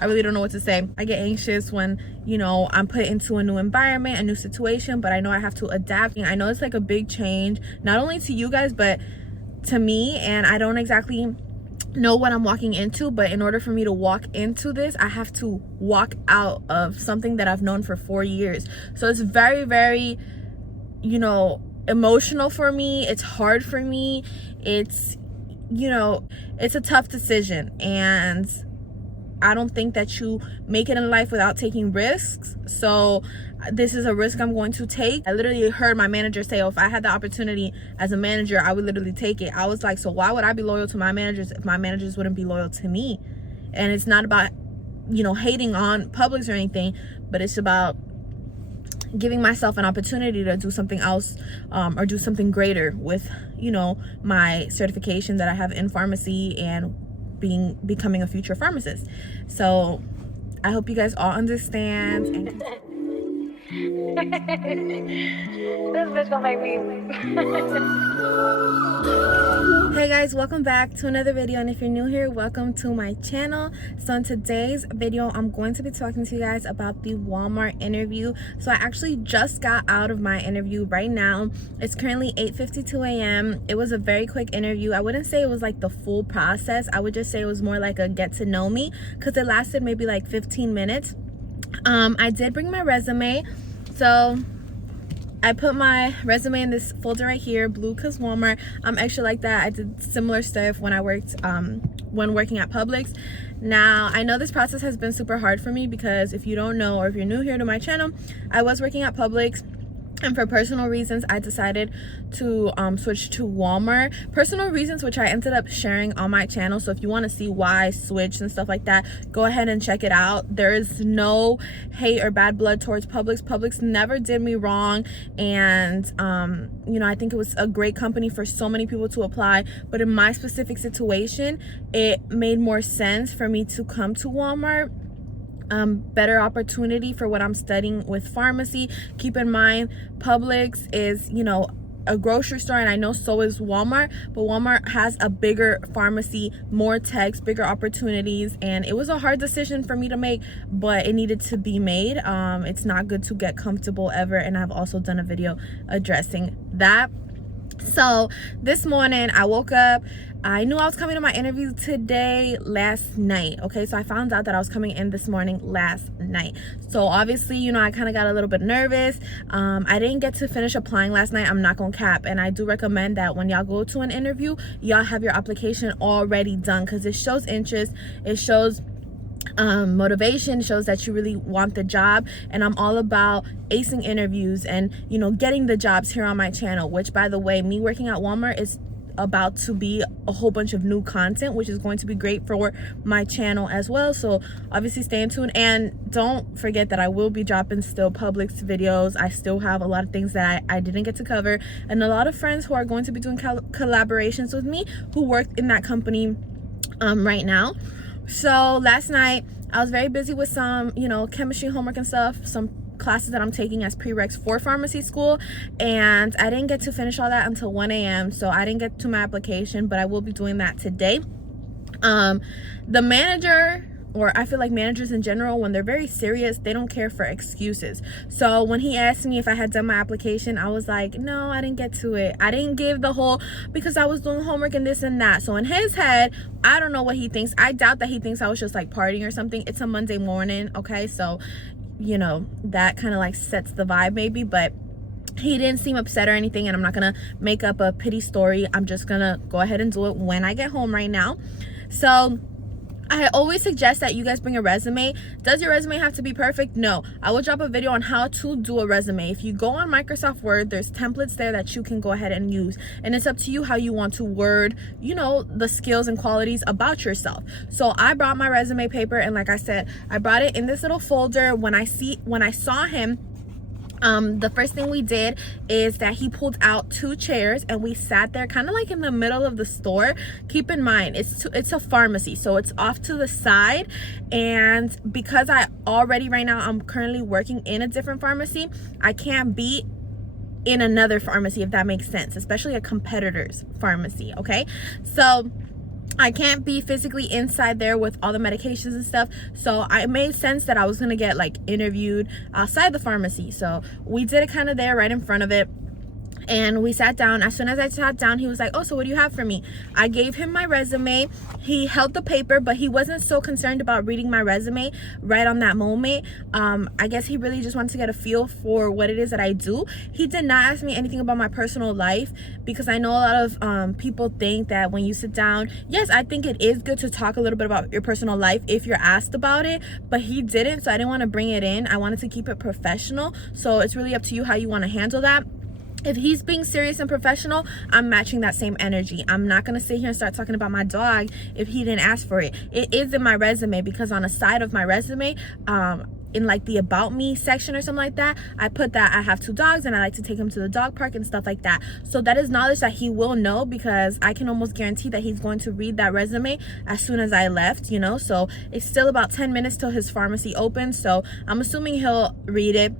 I really don't know what to say. I get anxious when, you know, I'm put into a new environment, a new situation, but I know I have to adapt. And I know it's like a big change, not only to you guys, but to me, and I don't exactly know what I'm walking into, but in order for me to walk into this, I have to walk out of something that I've known for 4 years. So it's very, very, you know, emotional for me. It's hard for me. It's, you know, it's a tough decision, and I don't think that you make it in life without taking risks. So this is a risk I'm going to take. I literally heard my manager say, oh, if I had the opportunity as a manager, I would literally take it. I was like, so why would I be loyal to my managers if my managers wouldn't be loyal to me? And it's not about, you know, hating on Publix or anything, but it's about giving myself an opportunity to do something else, or do something greater with, you know, my certification that I have in pharmacy and becoming a future pharmacist. So I hope you guys all understand. And this bitch gonna make me. Hey guys, welcome back to another video, and if you're new here, welcome to my channel. So in today's video, I'm going to be talking to you guys about the Walmart interview. So I actually just got out of my interview right now. It's currently 8:52 a.m. It was a very quick interview. I wouldn't say it was like the full process. I would just say it was more like a get to know me, because it lasted maybe like 15 minutes. I did bring my resume, so I put my resume in this folder right here, blue because Walmart. I'm actually like that. I did similar stuff when I worked when working at Publix. Now I know this process has been super hard for me, because if you don't know, or if you're new here to my channel, I was working at Publix, and for personal reasons I decided to switch to Walmart. Personal reasons which I ended up sharing on my channel, so if you want to see why I switched and stuff like that, go ahead and check it out. There is no hate or bad blood towards Publix. Publix never did me wrong, and you know, I think it was a great company for so many people to apply, but in my specific situation, it made more sense for me to come to Walmart. Better opportunity for what I'm studying with pharmacy. Keep in mind, Publix is, you know, a grocery store, and I know so is Walmart, but Walmart has a bigger pharmacy, more techs, bigger opportunities, and it was a hard decision for me to make, but it needed to be made. It's not good to get comfortable ever, and I've also done a video addressing that. So this morning I woke up. I knew I was coming to my interview today last night. Okay, so I found out that I was coming in this morning last night. So obviously, you know, I kind of got a little bit nervous. I didn't get to finish applying last night. I'm not gonna cap, and I do recommend that when y'all go to an interview, y'all have your application already done, because it shows interest, it shows motivation, shows that you really want the job. And I'm all about acing interviews and, you know, getting the jobs here on my channel, which, by the way, me working at Walmart is about to be a whole bunch of new content, which is going to be great for my channel as well. So obviously stay tuned, and don't forget that I will be dropping still Publix videos. I still have a lot of things that I didn't get to cover, and a lot of friends who are going to be doing collaborations with me who work in that company right now. So last night I was very busy with some, you know, chemistry homework and stuff, some classes that I'm taking as prereqs for pharmacy school, and I didn't get to finish all that until 1 a.m. so I didn't get to my application, but I will be doing that today. The manager, or I feel like managers in general, when they're very serious, they don't care for excuses. So when he asked me if I had done my application, I was like, no, I didn't get to it. I didn't give the whole, because I was doing homework and this and that. So in his head, I don't know what he thinks. I doubt that he thinks I was just like partying or something. It's a Monday morning, okay? So, you know, that kind of like sets the vibe maybe, but he didn't seem upset or anything, and I'm not gonna make up a pity story. I'm just gonna go ahead and do it when I get home right now. So I always suggest that you guys bring a resume. Does your resume have to be perfect? No. I will drop a video on how to do a resume. If you go on Microsoft Word, there's templates there that you can go ahead and use, and it's up to you how you want to word, you know, the skills and qualities about yourself. So I brought my resume paper, and like I said, I brought it in this little folder. When I saw him, the first thing we did is that he pulled out 2 chairs, and we sat there kind of like in the middle of the store. Keep in mind, it's a pharmacy, so it's off to the side, and because I'm currently working in a different pharmacy, I can't be in another pharmacy, if that makes sense, especially a competitor's pharmacy. Okay, so I can't be physically inside there with all the medications and stuff. So it made sense that I was gonna get like interviewed outside the pharmacy. So we did it kind of there right in front of it. And we sat down. As soon as I sat down, he was like, oh, so what do you have for me? I gave him my resume. He held the paper, but he wasn't so concerned about reading my resume right on that moment. I guess he really just wanted to get a feel for what it is that I do. He did not ask me anything about my personal life, because I know a lot of people think that when you sit down, yes, I think it is good to talk a little bit about your personal life if you're asked about it, but he didn't, so I didn't want to bring it in. I wanted to keep it professional. So it's really up to you how you want to handle that. If he's being serious and professional, I'm matching that same energy. I'm not going to sit here and start talking about my dog if he didn't ask for it. It is in my resume, because on the side of my resume, in like the about me section or something like that, I put that I have 2 dogs and I like to take him to the dog park and stuff like that. So that is knowledge that he will know, because I can almost guarantee that he's going to read that resume as soon as I left, you know. So it's still about 10 minutes till his pharmacy opens, so I'm assuming he'll read it.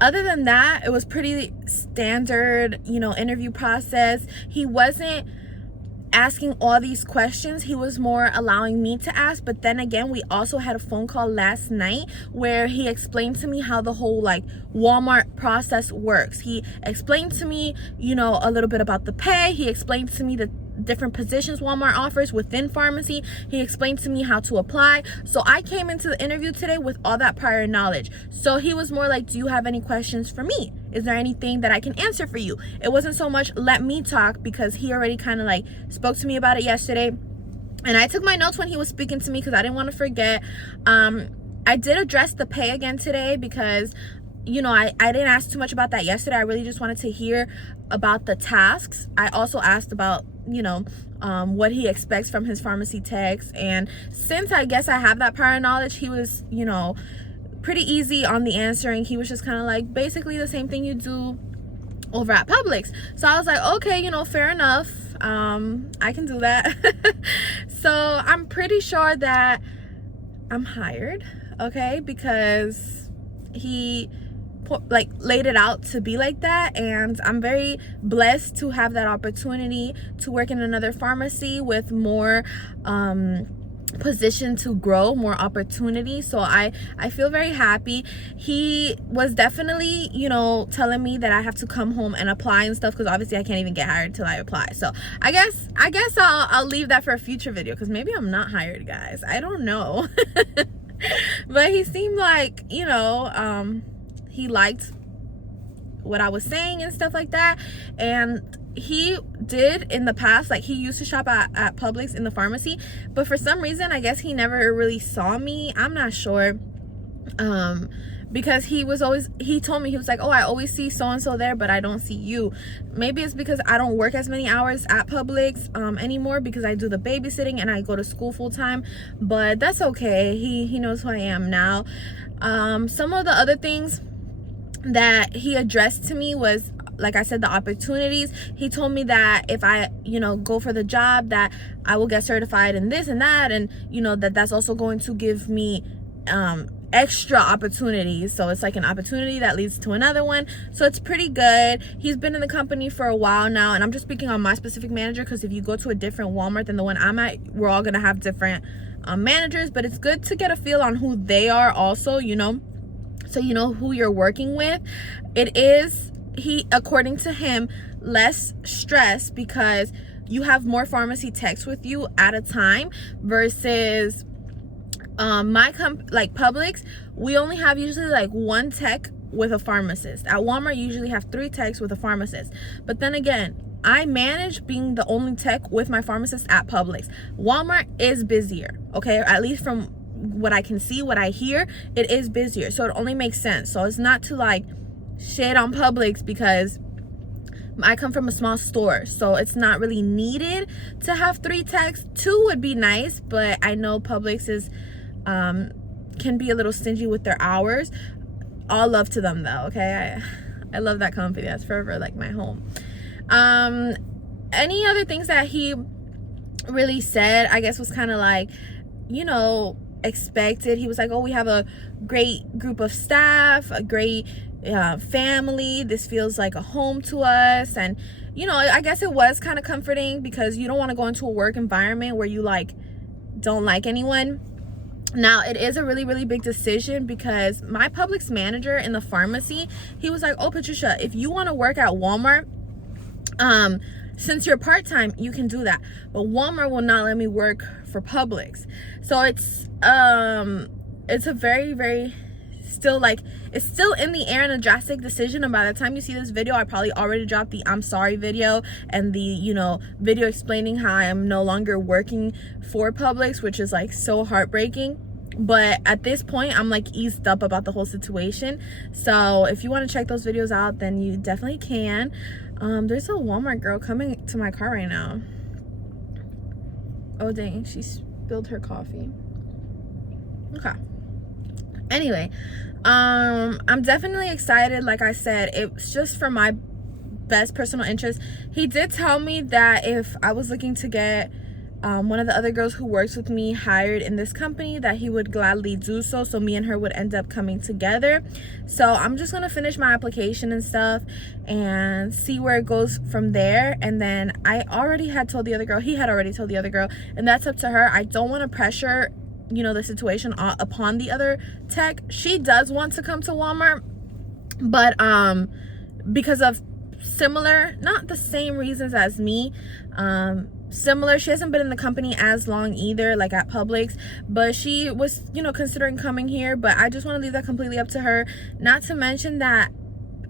Other than that, it was pretty standard, you know, interview process. He wasn't asking all these questions. He was more allowing me to ask. But then again, we also had a phone call last night where he explained to me how the whole like Walmart process works. He explained to me, you know, a little bit about the pay. He explained to me the different positions Walmart offers within pharmacy. He explained to me how to apply. So I came into the interview today with all that prior knowledge. So he was more like, do you have any questions for me? Is there anything that I can answer for you? It wasn't so much let me talk, because he already kind of like spoke to me about it yesterday. And I took my notes when he was speaking to me, because I didn't want to forget. I did address the pay again today, because you know, I didn't ask too much about that yesterday. I really just wanted to hear about the tasks. I also asked about, you know, what he expects from his pharmacy techs. And since I guess I have that prior knowledge, he was, you know, pretty easy on the answering. He was just kind of like basically the same thing you do over at Publix. So I was like, okay, you know, fair enough. I can do that. So I'm pretty sure that I'm hired, okay, because he like laid it out to be like that. And I'm very blessed to have that opportunity to work in another pharmacy with more position to grow, more opportunity. So I feel very happy. He was definitely, you know, telling me that I have to come home and apply and stuff, because obviously I can't even get hired till I apply. So I guess I'll leave that for a future video, because maybe I'm not hired, guys. I don't know. But he seemed like, you know, he liked what I was saying and stuff like that. And he did in the past, like he used to shop at Publix in the pharmacy, but for some reason I guess he never really saw me. I'm not sure, because he told me, he was like, oh, I always see so and so there, but I don't see you. Maybe it's because I don't work as many hours at Publix anymore, because I do the babysitting and I go to school full time. But that's okay. He knows who I am now. Some of the other things that he addressed to me was, like I said, the opportunities. He told me that if I, you know, go for the job, that I will get certified in this and that, and you know, that's also going to give me extra opportunities. So it's like an opportunity that leads to another one. So it's pretty good. He's been in the company for a while now, and I'm just speaking on my specific manager, because if you go to a different Walmart than the one I'm at, we're all gonna have different managers. But it's good to get a feel on who they are also, you know, so you know who you're working with. It is, according to him, less stress, because you have more pharmacy techs with you at a time, versus like Publix, we only have usually like 1 tech with a pharmacist. At Walmart, you usually have 3 techs with a pharmacist. But then again, I manage being the only tech with my pharmacist at Publix. Walmart is busier, okay? At least from what I can see, what I hear, it is busier. So it only makes sense. So it's not to like shit on Publix, because I come from a small store, so it's not really needed to have 3 techs. 2 would be nice, but I know Publix is can be a little stingy with their hours. All love to them though, okay? I love that company. That's forever like my home. Any other things that he really said, I guess, was kind of like, you know, expected. He was like, oh, we have a great group of staff, a great family. This feels like a home to us. And you know, I guess it was kind of comforting because you don't want to go into a work environment where you like don't like anyone. Now, it is a really, really big decision because my Publix manager in the pharmacy, he was like, oh, Patricia, if you want to work at Walmart, since you're part-time, you can do that. But Walmart will not let me work for Publix. So it's a very, very still like, it's still in the air and a drastic decision. And by the time you see this video, I probably already dropped the I'm sorry video and the, you know, video explaining how I am no longer working for Publix, which is like so heartbreaking. But at this point, I'm like eased up about the whole situation. So if you want to check those videos out, then you definitely can. There's a Walmart girl coming to my car right now. Oh dang, she spilled her coffee. Okay. Anyway, I'm definitely excited. Like I said, it's just for my best personal interest. He did tell me that if I was looking to get one of the other girls who works with me hired in this company, that he would gladly do so. So me and her would end up coming together. So I'm just gonna finish my application and stuff and see where it goes from there. And then I already had told the other girl, he had already told the other girl, and that's up to her. I don't want to pressure, you know, the situation upon the other tech. She does want to come to Walmart, but because of similar, not the same reasons as me, similar, she hasn't been in the company as long either, like at Publix, but she was, you know, considering coming here. But I just want to leave that completely up to her. Not to mention that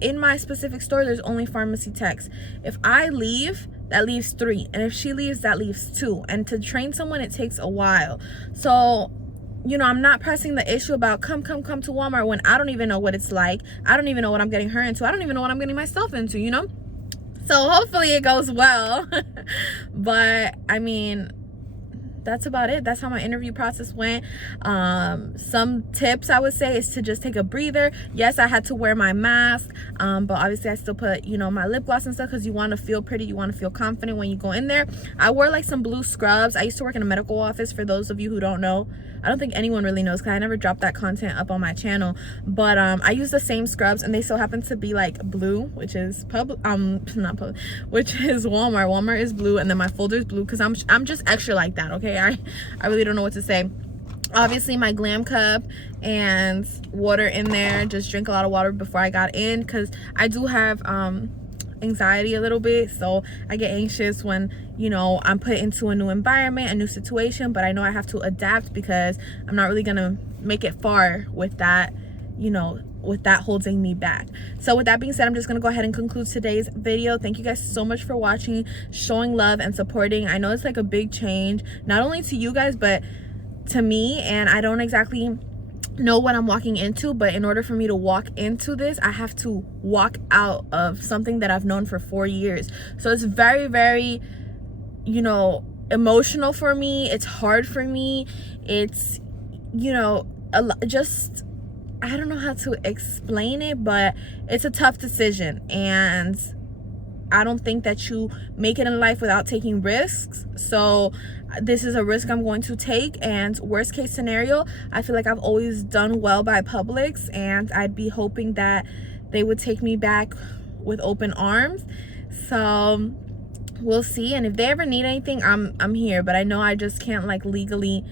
in my specific store, there's only pharmacy techs. If I leave, that leaves 3, and if she leaves, that leaves 2, and to train someone, it takes a while. So, you know, I'm not pressing the issue about come to Walmart when I don't even know what it's like. I don't even know what I'm getting her into. I don't even know what I'm getting myself into, you know. So hopefully it goes well. But I mean, that's about it. That's how my interview process went. Some tips I would say is to just take a breather. Yes, I had to wear my mask, but obviously I still put, you know, my lip gloss and stuff because you want to feel pretty, you want to feel confident when you go in there. I wore like some blue scrubs. I used to work in a medical office, for those of you who don't know. I don't think anyone really knows because I never dropped that content up on my channel. But I use the same scrubs, and they still happen to be like blue, which is which is Walmart. Walmart is blue, and then my folder is blue because I'm just extra like that. Okay, I really don't know what to say. Obviously my glam cup and water in there. Just drink a lot of water before I got in because I do have anxiety a little bit, so I get anxious when, you know, I'm put into a new environment, a new situation, but I know I have to adapt because I'm not really gonna make it far with that, you know, with that holding me back. So with that being said, I'm just gonna go ahead and conclude today's video. Thank you guys so much for watching, showing love and supporting. I know it's like a big change, not only to you guys but to me, and I don't exactly know what I'm walking into, but in order for me to walk into this, I have to walk out of something that I've known for 4 years. So it's very, very, you know, emotional for me. It's hard for me. It's, you know, just, I don't know how to explain it, but it's a tough decision, and I don't think that you make it in life without taking risks. So this is a risk I'm going to take, and worst case scenario, I feel like I've always done well by Publix, and I'd be hoping that they would take me back with open arms. So we'll see, and if they ever need anything, I'm here. But I know I just can't like legally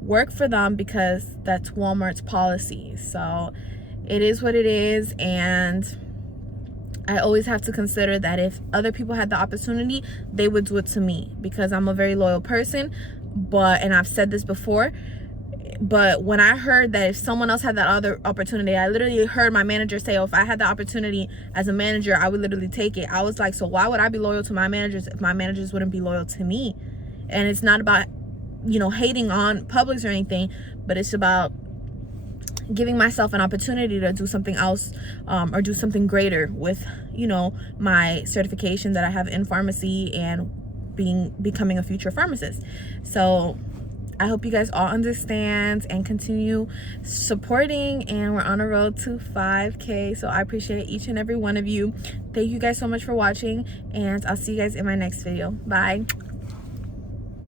work for them because that's Walmart's policy. So it is what it is, and I always have to consider that if other people had the opportunity, they would do it to me because I'm a very loyal person. But, and I've said this before, but when I heard that if someone else had that other opportunity, I literally heard my manager say, oh, if I had the opportunity as a manager, I would literally take it. I was like, so why would I be loyal to my managers if my managers wouldn't be loyal to me? And it's not about, you know, hating on Publix or anything, but it's about giving myself an opportunity to do something else, or do something greater with, you know, my certification that I have in pharmacy and becoming a future pharmacist. So I hope you guys all understand and continue supporting, and we're on a road to 5K. So I appreciate each and every one of you. Thank you guys so much for watching, and I'll see you guys in my next video. Bye.